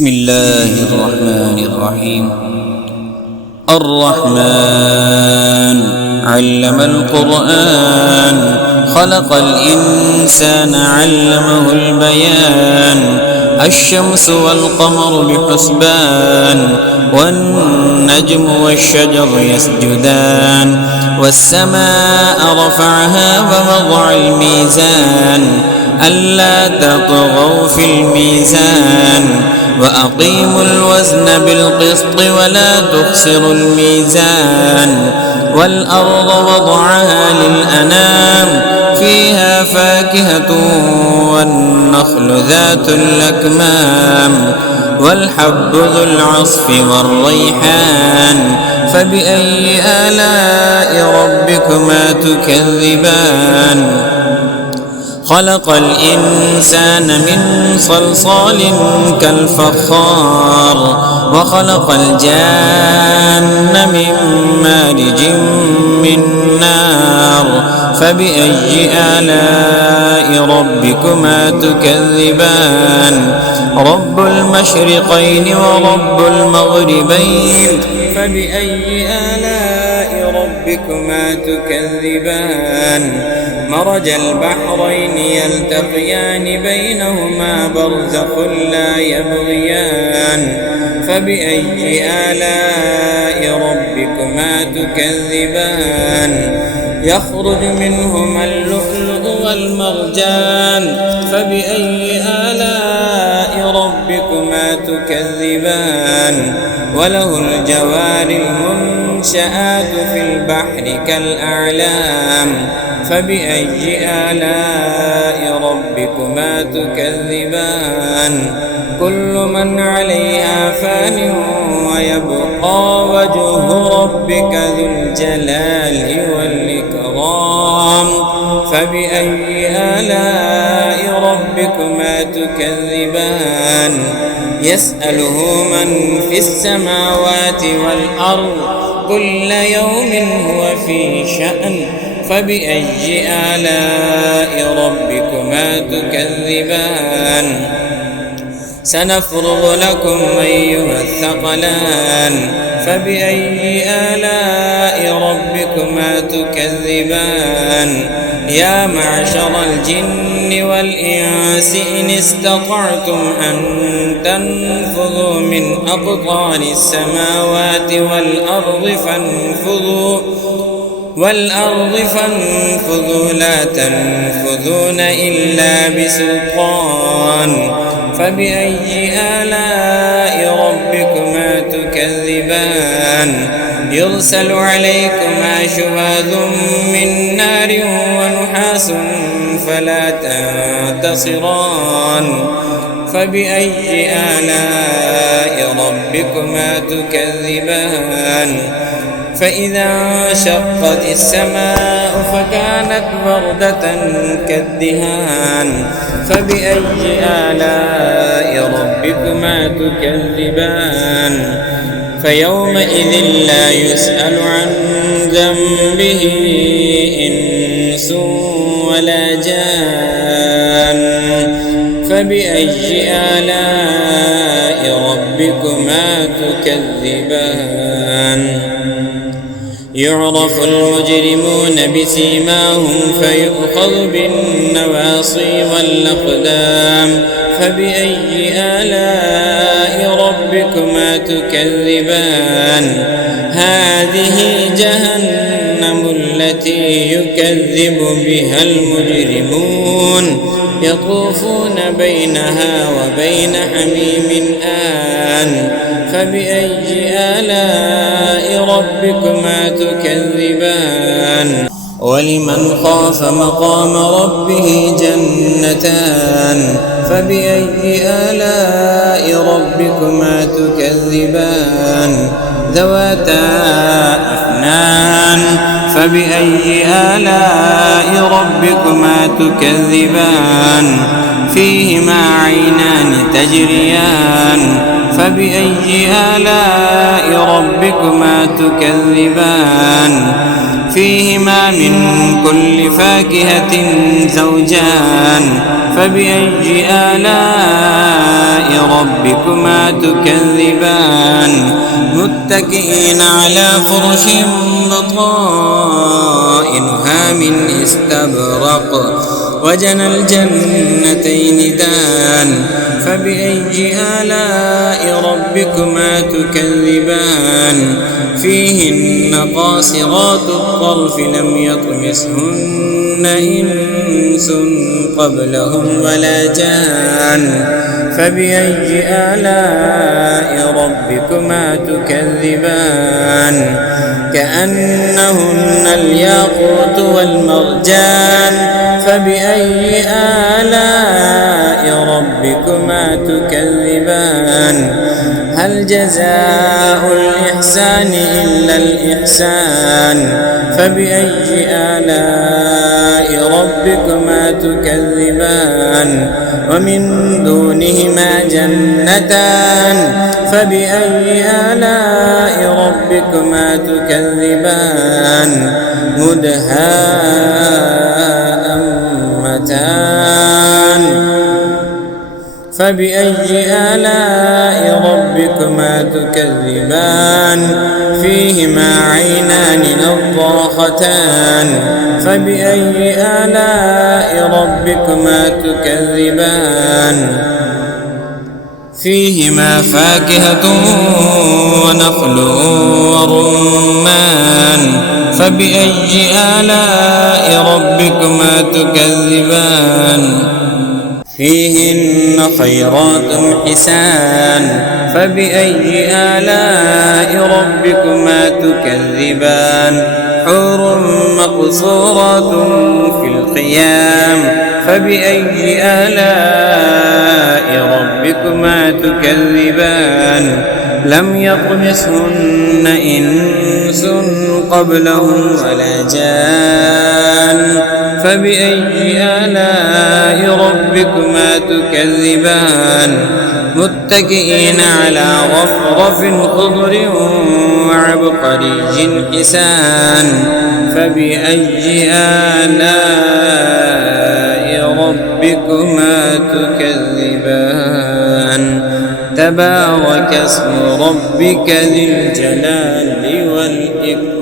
بسم الله الرحمن الرحيم. الرحمن علم القرآن، خلق الإنسان علمه البيان. الشمس والقمر بحسبان، والنجم والشجر يسجدان. والسماء رفعها ووضع الميزان، ألا تطغوا في الميزان. وأقيموا الوزن بالقسط ولا تخسروا الميزان. والأرض وضعها للأنام، فيها فاكهة والنخل ذات الأكمام. والحب ذو العصف والريحان. فبأي آلاء ربكما تكذبان؟ خلق الإنسان من صلصال كالفخار، وخلق الجان من مارج من نار. فبأي آلاء ربكما تكذبان؟ رب المشرقين ورب المغربين. فبأي آلاء ربكما تكذبان؟ مرج البحرين يلتقيان، بينهما برزخ لا يبغيان. فبأي آلاء ربكما تكذبان؟ يخرج منهما اللؤلؤ والمرجان. فبأي آلاء ربكما تكذبان؟ وله الجوار المنشآت في البحر كالأعلام. فبأي آلاء ربكما تكذبان؟ كل من عليها فان، ويبقى وجه ربك ذو الجلال والإكرام. فبأي آلاء ربكما تكذبان؟ يسأله من في السماوات والأرض، كل يوم هو في شأن. فبأي آلاء ربكما تكذبان؟ سنفرغ لكم أيها الثقلان. فبأي آلاء ربكما تكذبان؟ يا معشر الجن والإنس إن استطعتم أن تنفذوا من أقطار السماوات والأرض فانفذوا لا تنفذون إلا بسلطان. فبأي آلاء ربكما تكذبان؟ يرسل عليكما شواظ من نار ونحاس فلا تنتصران. فبأي آلاء ربكما تكذبان؟ فإذا انشقت السماء فكانت وردة كالدهان. فبأي آلاء ربكما تكذبان؟ فيومئذ لا يسأل عن ذنبه إنس ولا جان. فبأي آلاء ربكما تكذبان؟ يعرف المجرمون بسيماهم، فيؤخذ بالنواصي والأقدام. فبأي آلاء ربكما تكذبان؟ هذه جهنم التي يكذب بها المجرمون، يطوفون بينها وبين حميم آن. فبأي آلاء ربكما تكذبان؟ ولمن خاف مقام ربه جنتان. فبأي آلاء ربكما تكذبان؟ ذواتا أفنان. فبأي آلاء ربكما تكذبان؟ فيهما عينان تجريان. فبأي آلاء ربكما تكذبان؟ فيهما من كل فاكهة زوجان فبأي آلاء ربكما تكذبان متكئين على فرش بطائنها من استبرق وجنى الجنتين دان فبأي آلاء ربكما تكذبان فيهن قاصرات الطرف لم يطمثهن إنس قبلهم ولا جان فبأي آلاء ربكما تكذبان كأنهن الياقوت والمرجان فبأي آلاء ربكما تكذبان هل جزاء الإحسان إلا الإحسان فبأي آلاء ربكما تكذبان ومن دونهما جنتان فبأي آلاء ربكما تكذبان مدهامتان فبأي آلاء ربكما تكذبان فيهما عينان نضاختان فبأي آلاء ربكما تكذبان فيهما فاكهة ونخل ورمان فبأي آلاء ربكما تكذبان فيهن خيرات حسان فبأي آلاء ربكما تكذبان حور مقصورات في الخيام فبأي آلاء ربكما تكذبان لم يطمثهن إنس قبلهم ولا جان فبأي آلاء ربكما تكذبان متكئين على رفرف خضر وعبقري حسان فبأي آلاء ربكما تكذبان تبارك اسم ربك ذي الجلال والإكرام